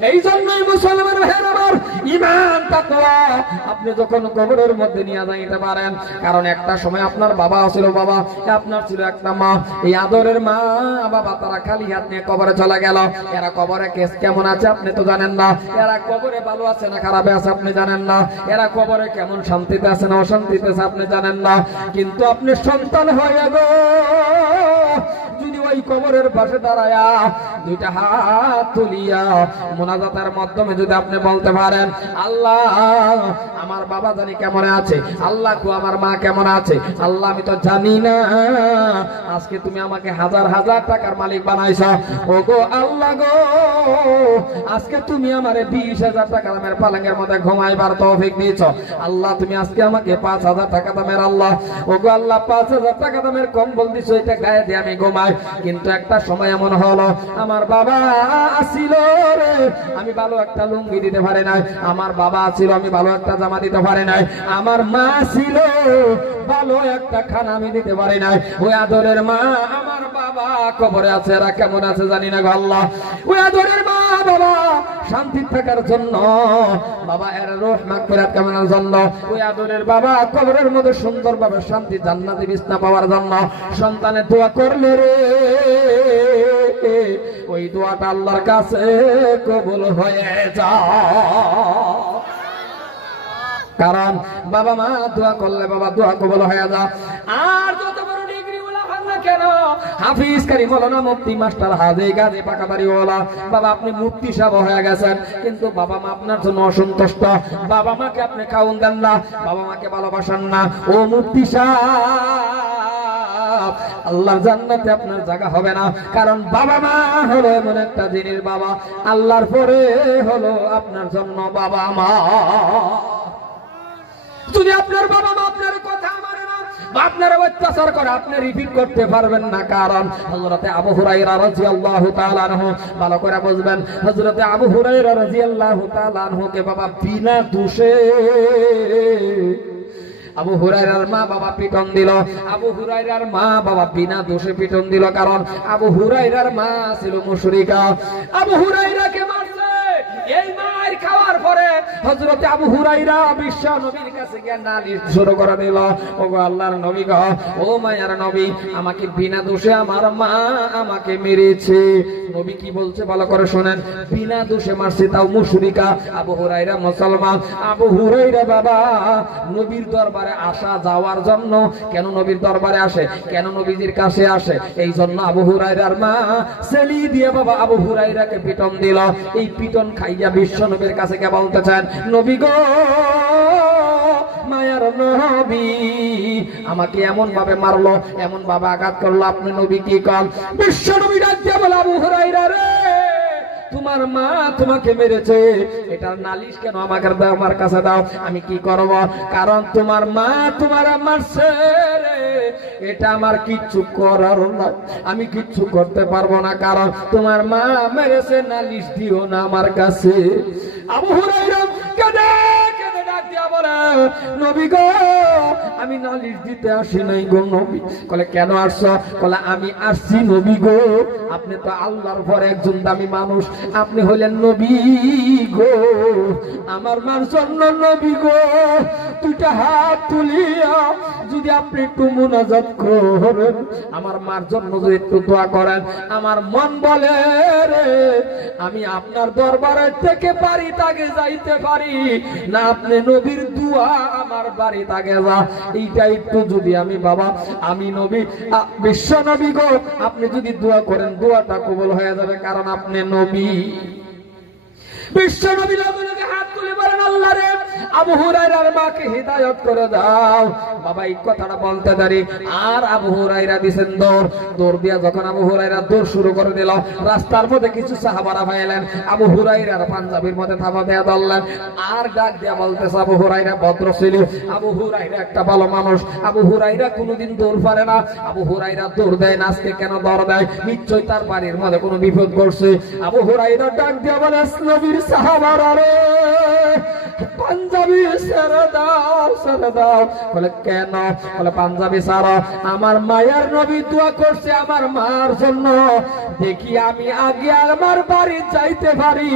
এই জন্যই মুসলমান ভাইয়ের আমার ঈমান তাকওয়া আপনি যখন কবরের মধ্যে নিয়ে যাইতে পারেন, কারণ একটা সময় আপনার বাবা ছিল, বাবা আপনার ছিল একটা মা, এই আদরের মা বাবা তারা খালি হাত নিয়ে কবরে চলে গেল। এরা কবরে কেমন আছে আপনি তো জানেন না, এরা কবরে ভালো আছে না খারাপে আছে আপনি জানেন না, এরা কবরে কেমন শান্তিতে আছে না অশান্তিতে আছে আপনি জানেন না। কিন্তু আপনি সন্তান হয়ে গো যদি ওই কবরের পাশে দাঁড়ায়া দুইটা হাত তুলিয়া মুনাজাতের মাধ্যমে যদি আপনি বলতে পারেন, আল্লাহ আমার বাবা জানি কেমন আছে, আল্লাহ গো আমার মা কেমন আছে, আল্লাহ আমি তো জানি না, আজকে তুমি আমাকে হাজার হাজার টাকার মালিক বানাইছো, ও গো আল্লাহ গো আজকে তুমি আমারে 20,000 টাকা দামের পালঙ্গের মধ্যে ঘুমাইবার তৌফিক দিয়েছো, আল্লাহ তুমি আজকে আমাকে 5,000 টাকা দামের, আল্লাহ ও গো আল্লাহ 5,000 টাকা দামের কম্বল দিছো, এটা গায়ে দিয়ে আমি ঘুমাই। কিন্তু একটা সময় এমন হলো আমার বাবা আসিল রে, আমি ভালো একটা লুঙ্গি দিতে পারি নাই, আমার বাবা ছিল আমি ভালো একটা জামা দিতে পারি নাই, আমার মা ছিল ভালো একটা খানা আমি দিতে পারি নাই। ওই আদরের মা আমার বাবা কবরে আছে, এরা কেমন আছে জানি না গো আল্লাহ। ওই আদরের মা বাবা শান্তি থাকার জন্য, বাবা এর রূহ মাগফিরাত কামনার জন্য, ওই আদরের বাবা কবরের মধ্যে সুন্দরভাবে শান্তি জান্নাতি বিছনা পাওয়ার জন্য সন্তানের দোয়া করলে রে, ওই দোয়াটা আল্লাহর কাছে কবুল হয়ে যায়। কারণ বাবা মা দোয়া করলে বাবা দোয়া কবুল হয়ে যায়। আর যত বড় ডিগ্রি ওলা হন না কেন, হাফিজ কারি মৌলানা মুফতি মাস্টার হাজী গাজী পাকাদারি ওলা, বাবা আপনি মুফতি সাহেব হয়ে গেছেন, কিন্তু বাবা মা আপনার জন্য অসন্তুষ্ট, বাবা মাকে আপনি খাওয়ান দেন না, বাবা মাকে ভালোবাসেন না, ও মুফতি সাহেব আল্লাহর জান্নাতে আপনার জায়গা হবে না। কারণ বাবা মা হলো এমন একটা জিনিস বাবা, আল্লাহর পরে হলো আপনার জন্য বাবা মা। যদি আপনার বাবা মা আপনার কথা মানে না, আপনার অত্যাচার করে, আপনি রিপিট করতে পারবেন না। কারণ হযরতে আবু হুরায়রা রাদিয়াল্লাহু তাআলা আনহু, ভালো করে বুঝবেন, হযরতে আবু হুরায়রা রাদিয়াল্লাহু তাআলা আনহুকে বাবা বিনা দোষে আবু হুরায়রার মা বাবা পিটন দিল, আবু হুরায়রার মা বাবা বিনা দোষে পিটন দিল। কারণ আবু হুরায়রার মা ছিল মুশরিকা, আবু হুরায়রাকে মারছে। এই মার খাওয়ার পরে হযরতে আবু হুরায়রা বিশ্ব নবীর কাছে গিয়ে নালিশ শুরু করে দিল, ওগো আল্লাহর নবী গো, ও মায়ার নবী, আমাকে বিনা দোষে আমার মা আমাকে মেরেছে। নবী কি বলছে ভালো করে শুনেন, বিনা দোষে মারছে, তাও মুশরিকা। আবু হুরায়রা মুসলমান, আবু হুরায়রা বাবা নবীর দরবারে আসা যাওয়ার জন্য, কেন নবীর দরবারে আসে, কেন নবীজির কাছে আসে, এই জন্য আবু হুরায়রার মা সেলি দিয়ে বাবা আবু হুরায়রাকে পিটন দিল। এই পিটন খাইয়া বিশ্ব নবীর কাছে কে বলতে চান, নবী গো মায়ার নবী আমাকে এমন ভাবে মারলো, এমন ভাবে আঘাত করলো, আপনি নবী কি কন? বিশ্ব নবী ডাক দিয়ে বলে, আবু হুরায়রা রে, তোমার মা তোমাকে মেরেছে, এটার নালিশ কেন আমাকে দাও, আমার কাছে দাও, আমি কি করব? কারণ তোমার মা তোমার মারছে রে, এটা আমার কিচ্ছু করার না, আমি কিচ্ছু করতে পারবো না, কারণ তোমার মা মেরেছে, নালিশ দিও না আমার কাছে। আবু হুরায়রা কেঁদে কেঁদে ডাক দিয়া বলে, নবী গো আমি নালিশ দিতে আসি নাই গো নবী। বলে কেন আসছো? বলে আমি আসছি নবী গো, আপনি তো আল্লাহর পরে একজন দামি মানুষ, আপনি হলেন নবী গো, আমার মার জন্য নবী গো দুইটা হাত তুলিয়া যদি আপনি একটু মুনাজাত করেন, আমার মার জন্য যদি একটু দোয়া করেন, আমার মন বলে রে আমি আপনার দরবারে থেকে বাড়ি তাকে যাইতে পারি না, আপনি নবীর দোয়া আমার বাড়ি তাকে যা, এইটা একটু যদি আমি বাবা, আমি নবী বিশ্ব নবী গো, আপনি যদি দোয়া করেন দোয়াটা কবুল হয়ে যাবে, কারণ আপনি নবী। বিশ্ব নবী লগে হাত তুলে বলেন, আল্লাহ রে আবু হুরায়রার মাকে হিদায়াত করে দাও। বাবা এই কথাটা বলতে দাঁড়ি আর আবু হুরায়রা দিছেন দৌড়, দৌড় দিয়া যখন আবু হুরায়রা দৌড় শুরু করে দিল, রাস্তার মধ্যে কিছু সাহাবারা পাইলেন, আবু হুরায়রার পাঞ্জাবির মধ্যে থাপা দেয়া ধরলেন, আর ডাক দিয়া বলতেছে, আবু হুরায়রা ভদ্র ছিল, আবু হুরায়রা একটা ভালো মানুষ, আবু হুরায়রা কোনোদিন দৌড় পারে না, আবু হুরায়রা দৌড় দেয় না, আজকে কেন দৌড় দেয়? নিশ্চয়ই তার বাড়ির মধ্যে কোনো বিপদ ঘটছে। আবু হুরায়রা ডাক দিয়া বলে, নবীর সাহাবারা রে পাঞ্জাবি ছেড়ে দাও, ছেড়ে দাও। বলে কেন? বলে পাঞ্জাবি ছাড়ো, আমার মায়ের নবী দোয়া করছে আমার মার জন্য, দেখি আমি আগে আমার বাড়ি যাইতে পারি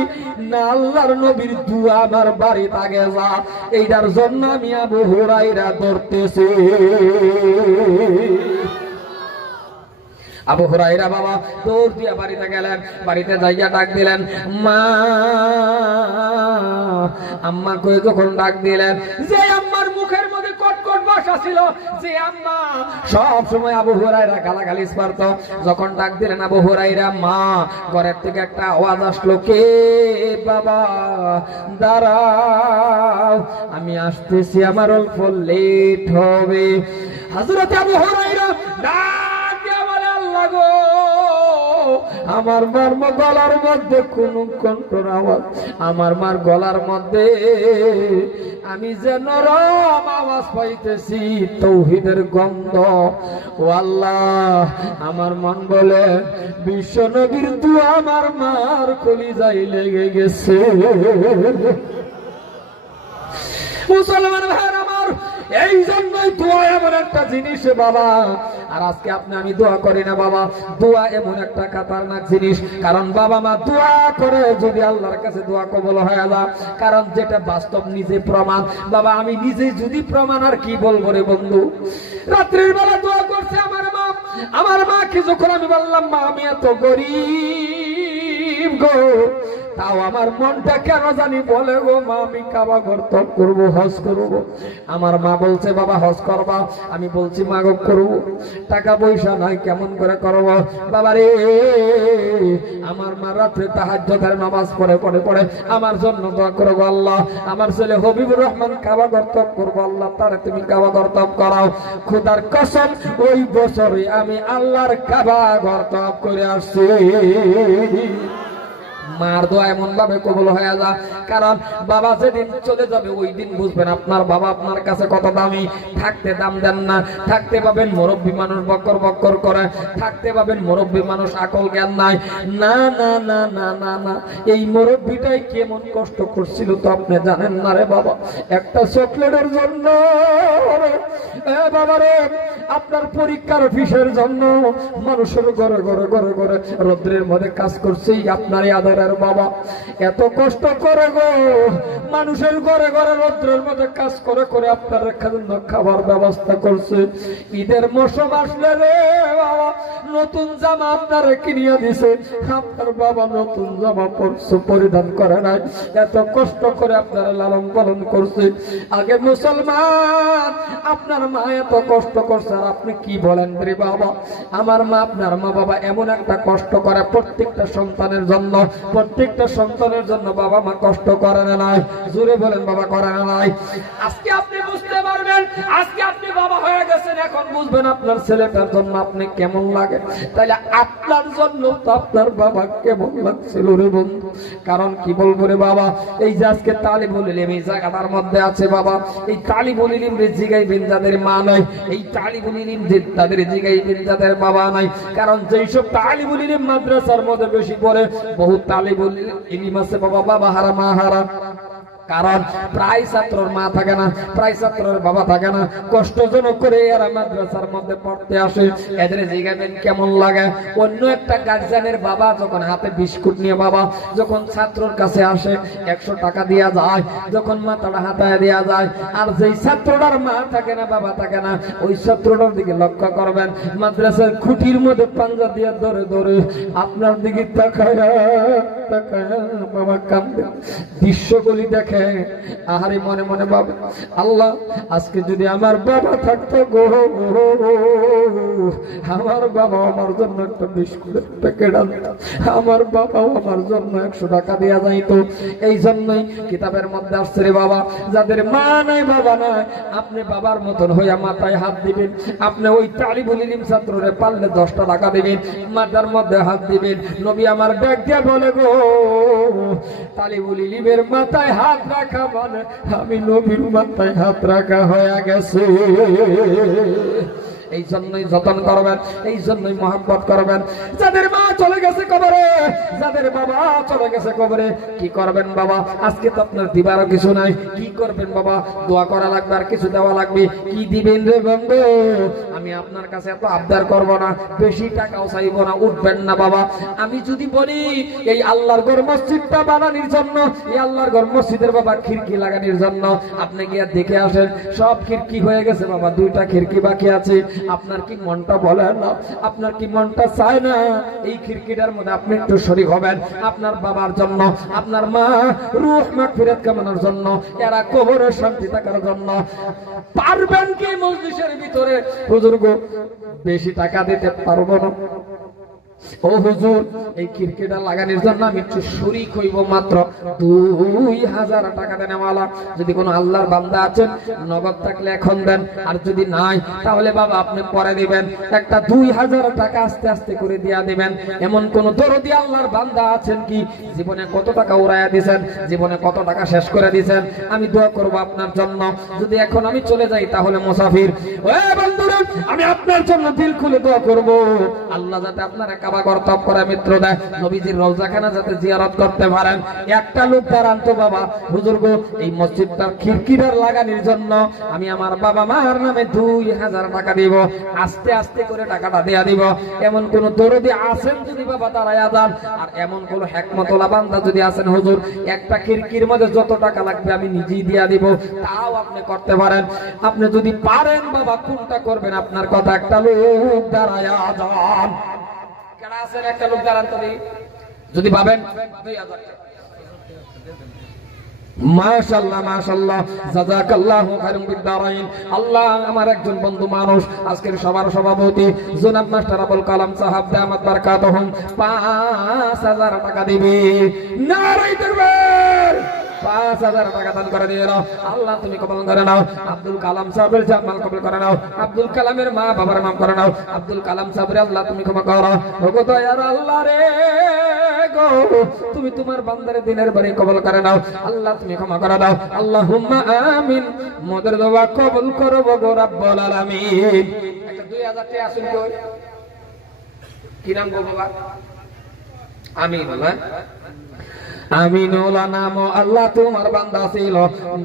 না, আল্লাহর নবীর দোয়া আমার বাড়িতে আগে যা, এইটার জন্য আমি আবু হুরায়রা ধরতেছি। আবু হুরায়রা বাবা দৌড় দিয়া বাড়িতে গেলেন, বাড়িতে যাইয়া ডাক দিলেন মা, আম্মা কই যখন ডাক দিলেন, যে আম্মার মুখের মধ্যে কটকট ভাষা ছিল, যে আম্মা সব সময় আবু হুরায়রা গালাগালি পারত, যখন ডাক দিলেন আবু হুরায়রা মা, ঘরের থেকে একটা আওয়াজ আসলো, কে বাবা দাঁড়াও আমি আসতেছি, আমার অল্প লেট হবে। হযরত আবু হুরায়রা আমার মার গলার মধ্যে কোন কণ্ঠর আওয়াজ, আমার মার গলার মধ্যে আমি যে নরম আওয়াজ পাইতেছি, তৌহিদের গন্ধ। ও আল্লাহ, আমার মন বলে বিশ্ব নবীর দোয়া আমার মার কলিজায় লেগে গেছে। মুসলমান ভাই আমার, এই জন্যই দোয়া এমন একটা জিনিস বাবা। আর আজকে আপনি আমি দোয়া করি না বাবা, দোয়া এমন একটা খাতারনাক জিনিস, কারণ বাবা মা দোয়া করে যদি আল্লাহর কাছে দোয়া কবুল হয়ে যায়, কারণ যেটা বাস্তব নিজে প্রমাণ। বাবা আমি নিজে যদি প্রমাণ, আর কি বলবো রে বন্ধু। রাত্রির বেলা দোয়া করছে আমার মা কি, যখন আমি বললাম মা আমি এত গরিব গো, তাও আমার মনটা কেন জানি বলে গো মা আমি কাবা ঘর ত্যাগ করবো, হজ করবো। আমার মা বলছে বাবা হজ করবা, আমি বলছি মা গো করবো, টাকা পয়সা নাই, কেমন করে করবো বাবা রে। আমার মা রাত্রে তাহাজ্জুদের নামাজ পড়ে পড়ে পড়ে আমার জন্য দোয়া করো গো আল্লাহ, আমার ছেলে হবিবুর রহমান কাবা ঘর ত্যাগ করবো, আল্লাহ তারে তুমি কাবা ঘর ত্যাগ করাও। খোদার কসম ওই বছরে আমি আল্লাহর কাবা ঘর ত্যাগ করে আসছি। মার দোয়া এমন ভাবে কবুল হয়ে যা, কারণ বাবা যেদিন চলে যাবে ওই দিন বুঝবেন আপনার বাবা আপনার কাছে কত দামি। থাকতে দাম দেন না, থাকতে পাবেন মুরব্বী মানুষ বক্কর বক্কর করে, থাকতে পাবেন মুরব্বী মানুষ আকল জ্ঞান নাই। না না না না না না, এই মুরব্বীটাই কেমন কষ্ট করছিল তো আপনি জানেন না রে বাবা। একটা চকলেটের জন্য বাবা রে, আপনার পরীক্ষার ফিসের জন্য মানুষের ঘরে ঘরে ঘরে ঘরে রৌদ্রের মধ্যে কাজ করছে আপনার আদরের বাবা। এত কষ্ট করে গো, মানুষের ঘরে ঘরে রৌদ্রের মধ্যে কাজ করে করে আপনার জন্য খাবার ব্যবস্থা করছে। ঈদের মৌসুম আসলে রে বাবা, নতুন জামা আপনারা কিনিয়ে দিছে, আপনার বাবা নতুন জামা পরিধান করে নাই। এত কষ্ট করে আপনারা লালন পালন করছে। আগে মুসলমান, আপনার মা এত কষ্ট করছে, আর আপনি কি বলেন রে বাবা। আমার মা আপনার মা বাবা এমন একটা কষ্ট করে প্রত্যেকটা সন্তানের জন্য, প্রত্যেকটা সন্তানের জন্য বাবা মা কষ্ট করে না নাই? জোরে বলেন বাবা করে না নাই? আজকে আপনি বুঝতে পারবেন, আজকে আপনি বাবা হয়ে গেছেন, এখন বুঝবেন আপনার ছেলেটার জন্য আপনি কেমন লাগে। তাহলে আপনার জন্য তো আপনার বাবা কেমন লাগছিল রে বন্ধু। কারণ কি বলবো রে বাবা, এই যে আজকে তালিবুল ইলম এই জায়গাটার মধ্যে আছে বাবা, এই তালিবুল ইলম রে জিগাইবেন যাদের মা নাই, এই তালিবুল ইলম তাদের জিগাইবেন যাদের বাবা নাই। কারণ যেসব তালিবুল ইলম মাদ্রাসার মধ্যে বেশি পড়ে, বহু তালিবুল ইলম আছে বাবা বাবা হারা মা হারা। কারণ প্রায় ছাত্রর মা থাকে না, প্রায় ছাত্রের বাবা থাকে না, কষ্টজনক করে এরা মাদ্রাসার মধ্যে পড়তে আসে। এদের জিজ্ঞাসেন কেমন লাগে। অন্য একটা গার্জিয়ানের বাবা যখন হাতে বিস্কুট নিয়ে বাবা যখন ছাত্রর কাছে আসে 100 টাকা দেওয়া যায়, যখন মাথাটা হাতায় দেওয়া যায়, আর যেই ছাত্রটার মা থাকে না বাবা থাকে না, ওই ছাত্রটার দিকে লক্ষ্য করবেন, মাদ্রাসার খুঁটির মধ্যে পাঞ্জা দিয়ে ধরে ধরে আপনার দিকে তাকায় তাকায় বাবা কান্দে, দৃশ্যগুলি দেখে। আহারে মনে মনে বাবা, আল্লাহ আজকে যদি আমার বাবা থাকতো গো, আমার বাবা আমার জন্য একটা বিস্কুটের প্যাকেট আনতো, আমার বাবা আমার জন্য 100 টাকা দেওয়া যাইতো। এই জন্যই কিতাবের মধ্যে আসছে রে বাবা, যাদের মা নাই বাবা নাই, আপনি বাবার মতন হইয়া মাথায় হাত দিবেন। আপনি ওই তালিবুল ইলম ছাত্ররে পারলে 10টা টাকা দিবেন, মাথার মধ্যে হাত দিবেন। নবী আমার ডাক দিয়া বলে গো, তালিবুল ইলমের মাথায় হাত রাখা মানে আমি নবীর মাথায় হাত রাখা হয়ে গেছে। এই জন্যই যতন করবেন, এই জন্যই মহব্বত করবেন। যাদের মা চলে গেছে কবরে, যাদের বাবা চলে গেছে কবরে, কি করবেন বাবা? আজকে তো আপনার দিবারও কিছু নাই, কি করবেন বাবা? দোয়া করা লাগবে, আর কিছু দেওয়া লাগবে। কি দিবেন রে বন্ধু? আমি আপনার কাছে এত আবদার করব না, বেশি টাকাও চাইব না, উঠবেন না বাবা। আমি যদি বলি এই আল্লাহর ঘর মসজিদটা বানানোর জন্য, এই আল্লাহর ঘর মসজিদের বাবা খিড়কি লাগানোর জন্য, আপনি গিয়ে দেখে আসেন, সব খিড়কি হয়ে গেছে বাবা, 2টা খিড়কি বাকি আছে। আপনার কি মনটা বলে না? আপনার কি মনটা চায় না এই খিড়কিটার মধ্যে আপনি একটু শরীক হবেন? আপনার বাবার জন্য, আপনার মা রূহ মাগফিরাত কামনার জন্য, এরা কবরের শান্তি থাকার জন্য পারবেন কি মজলিসের ভিতরে? হুজুর গো, বেশি টাকা দিতে পারবো না। ও হুজুর, এই খিড়কিটা লাগানোর জন্য আমি একটু শরীক হইব, মাত্র 2000 টাকা দেন ওয়ালা। যদি কোনো আল্লাহর বান্দা আছেন, নগদ থাকলে এখন দেন, আর যদি নাই তাহলে বাবা আপনি পরে দিবেন। একটা 2000 টাকা আস্তে আস্তে করে দিয়া দিবেন। এমন কোন দরদি আল্লাহর বান্দা আছেন কি জীবনে কত টাকা উড়াইয়া দিয়েছেন, জীবনে কত টাকা শেষ করে দিয়েছেন? আমি দোয়া করব আপনার জন্য। যদি এখন আমি চলে যাই তাহলে মুসাফির। ও বন্ধুরা, আমি আপনার জন্য দিল খুলে দোয়া করব, আল্লাহ যাতে আপনার কাবা ঘর তপ করে মিত্র দেয়, নবীজির রওজাখানা যাতে জিয়ারত করতে পারেন। একটা লোক দাঁড়ান তো বাবা, হুজুর গো, এই মসজিদটার খিড়কিটার লাগানোর জন্য আমি আমার বাবা মার নামে 2000 টাকা দিব, আস্তে আস্তে করে টাকাটা দেয়া দিব। এমন কোন দরদি আছেন যদি বাবা দাঁড়ায়া যান, আর এমন কোন হিকমতওয়ালা বান্দা যদি আছেন, হুজুর একটা খিড়কির মধ্যে যত টাকা লাগবে আমি নিজেই দিয়া দিব, তাও আপনি করতে পারেন। আপনি যদি পারেন বাবা, কোনটা করবেন আপনার কথা। একটা লোক দাঁড়ায়া যান, কেডা আছেন? একটা লোক দাঁড়ান তো দেখি, যদি পাবেন 2000 টাকা। মাশাআল্লাহ মাশাআল্লাহ, জাযাকাল্লাহু খায়রান বিদ-দারাইন। আল্লাহ, আমার একজন বন্ধু মানুষ, আজকের সবার সভাপতি জনাব মাস্টার আবুল কালাম সাহেব দামাত বারাকাতুহুম 5000 টাকা দিবে। নারে তাকবীর! 5000 টাকা দান করে দিল। আল্লাহ তুমি কবুল করে নাও। আব্দুল কালাম সাহেবের জামাল কবুল করে নাও। আব্দুল কালামের মা বাবার মাফ করে নাও। আব্দুল কালাম সাহেবের আল্লাহ তুমি ক্ষমা করো। ওগো দয়ার আল্লাহ রে গো, তুমি তোমার বান্দারে দিনের বাড়ি কবুল করে নাও। আল্লাহ তুমি ক্ষমা করে দাও। আল্লাহুম্মা আমিন। মোদের দোয়া কবুল করো গো রব্বুল আলামিন। একটা 2000 টাকা আসুন কই? কি নাম গো বাবা? আমিন। বলা আমিনুল নাম আল্লাহ তোমার বান্দা ছিল,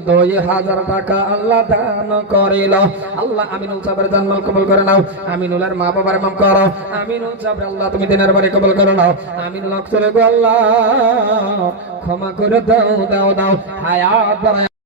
2000 টাকা আল্লাহ দান করিল। আল্লাহ আমিনুল সাহেবের জান্নাত কবুল করে নাও। আমিনুলের মা বাবার মাফ করো। আমিনুল সাহেব আল্লাহ তুমি দিনের বাড়ি কবুল করে নাও। আমিনুল চলে গো আল্লাহ ক্ষমা করে দাও দাও দাও, হায়াত বাড়ায়